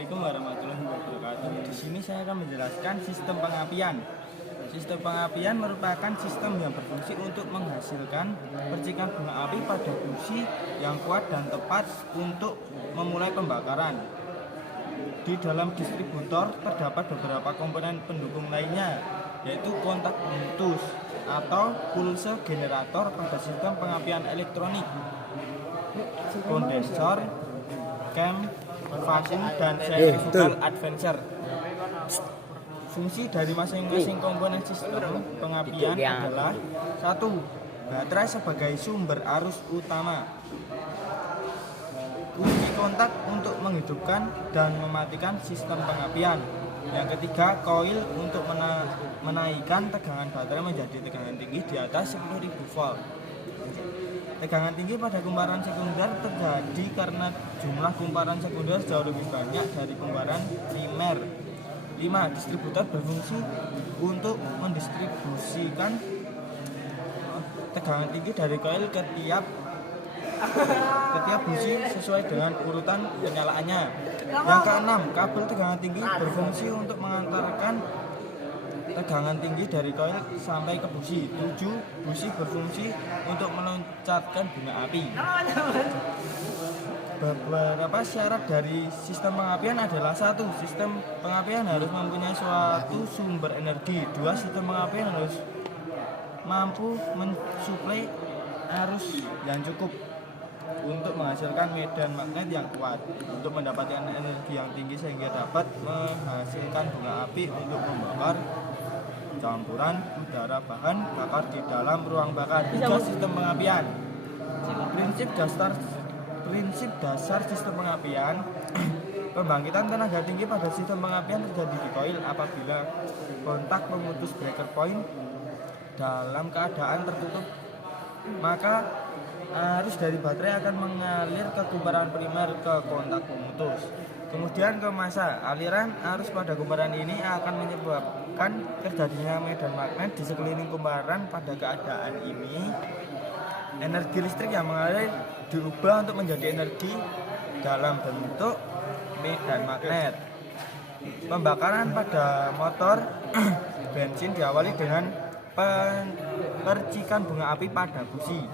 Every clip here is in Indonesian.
Assalamualaikum warahmatullahi wabarakatuh. Di sini saya akan menjelaskan sistem pengapian. Sistem pengapian merupakan sistem yang berfungsi untuk menghasilkan percikan bunga api pada busi yang kuat dan tepat untuk memulai pembakaran. Di dalam distributor terdapat beberapa komponen pendukung lainnya, yaitu kontak pemutus atau pulse generator pada sistem pengapian elektronik, kondensor, cam, vakum, dan centrifugal advancer. Fungsi dari masing-masing komponen sistem pengapian adalah: 1. Baterai sebagai sumber arus utama. Kunci kontak untuk menghidupkan dan mematikan sistem pengapian. Yang ketiga, koil untuk menaikkan tegangan baterai menjadi tegangan tinggi di atas 10.000 volt. Tegangan tinggi pada kumparan sekunder terjadi karena jumlah kumparan sekunder jauh lebih banyak dari kumparan primer. 5. Distributor berfungsi untuk mendistribusikan tegangan tinggi dari koil ke tiap busi sesuai dengan urutan penyalaannya. Yang keenam, kabel tegangan tinggi berfungsi untuk mengantarkan tegangan tinggi dari koil sampai ke busi. 7. Busi berfungsi untuk meloncatkan bunga api. Beberapa syarat dari sistem pengapian adalah: 1. Sistem pengapian harus mempunyai suatu sumber energi. 2. Sistem pengapian harus mampu mensuplai arus yang cukup untuk menghasilkan medan magnet yang kuat untuk mendapatkan energi yang tinggi sehingga dapat menghasilkan bunga api untuk membakar campuran udara bahan bakar di dalam ruang bakar. 3. Sistem pengapian. Prinsip dasar sistem pengapian. Pembangkitan tenaga tinggi pada sistem pengapian terjadi di koil apabila kontak pemutus breaker point dalam keadaan tertutup, maka arus dari baterai akan mengalir ke kumparan primer ke kontak pemutus, kemudian ke massa. Aliran arus pada kumparan ini akan menyebabkan terjadinya medan magnet di sekeliling kumparan. Pada keadaan ini, energi listrik yang mengalir diubah untuk menjadi energi dalam bentuk medan magnet. Pembakaran pada motor bensin diawali dengan percikan bunga api pada busi.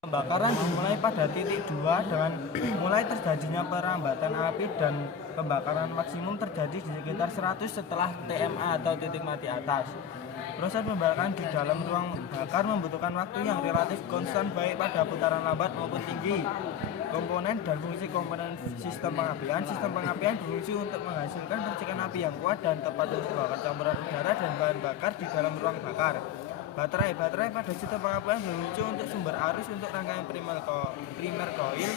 Pembakaran dimulai pada titik 2 dengan mulai terjadinya perambatan api, dan pembakaran maksimum terjadi di sekitar 100 setelah TMA atau titik mati atas. Proses pembakaran di dalam ruang bakar membutuhkan waktu yang relatif konstan baik pada putaran lambat maupun tinggi. Komponen dan fungsi komponen sistem pengapian. Sistem pengapian berfungsi untuk menghasilkan percikan api yang kuat dan tepat untuk membakar campuran udara dan bahan bakar di dalam ruang bakar. Baterai pada sistem pengapian berfungsi untuk sumber arus untuk rangkaian primer koil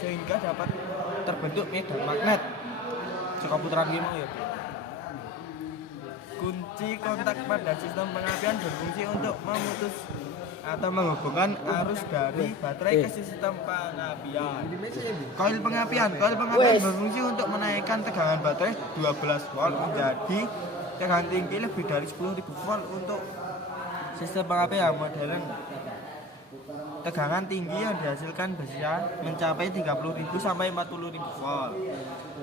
sehingga dapat terbentuk medan magnet. Cukup putaran gimana ya? Kunci kontak pada sistem pengapian berfungsi untuk memutus atau menghubungkan arus dari baterai ke sistem pengapian. Koil pengapian berfungsi untuk menaikkan tegangan baterai 12 volt menjadi tegangan tinggi lebih dari 10.000 volt untuk sistem pengapian modern. Tegangan tinggi yang dihasilkan bisa mencapai 30.000 sampai 40.000 volt.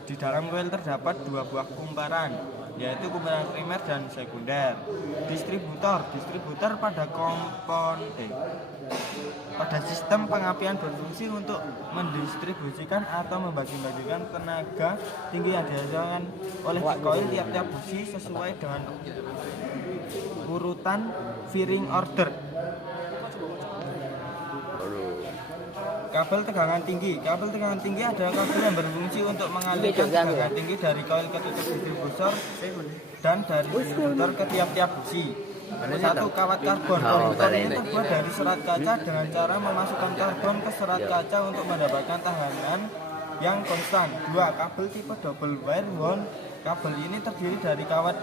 Di dalam koil terdapat 2 buah kumparan, yaitu kumparan primer dan sekunder. Distributor pada sistem pengapian berfungsi untuk mendistribusikan atau membagi-bagikan tenaga tinggi yang dihasilkan oleh koil tiap-tiap busi sesuai dengan urutan firing order. Kabel tegangan tinggi adalah kabel yang berfungsi untuk mengalirkan tegangan tinggi dari koil ke tutup distributor dan dari distributor ke tiap-tiap busi. 1. Kawat karbon. Konduktor ini terbuat dari serat kaca dengan cara memasukkan karbon ke serat kaca untuk mendapatkan tahanan yang konstan. 2. Kabel tipe double wire wound. Kabel ini terdiri dari kawat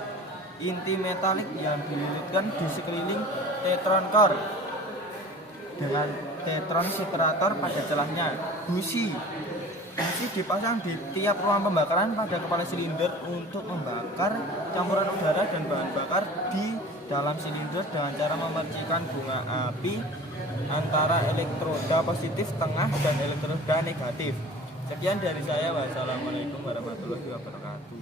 inti metalik yang dililitkan di sekeliling tetron core dengan tetron separator pada celahnya. Busi dipasang di tiap ruang pembakaran pada kepala silinder untuk membakar campuran udara dan bahan bakar di dalam silinder dengan cara memercikan bunga api antara elektroda positif tengah dan elektroda negatif. Sekian dari saya. Wassalamualaikum warahmatullahi wabarakatuh.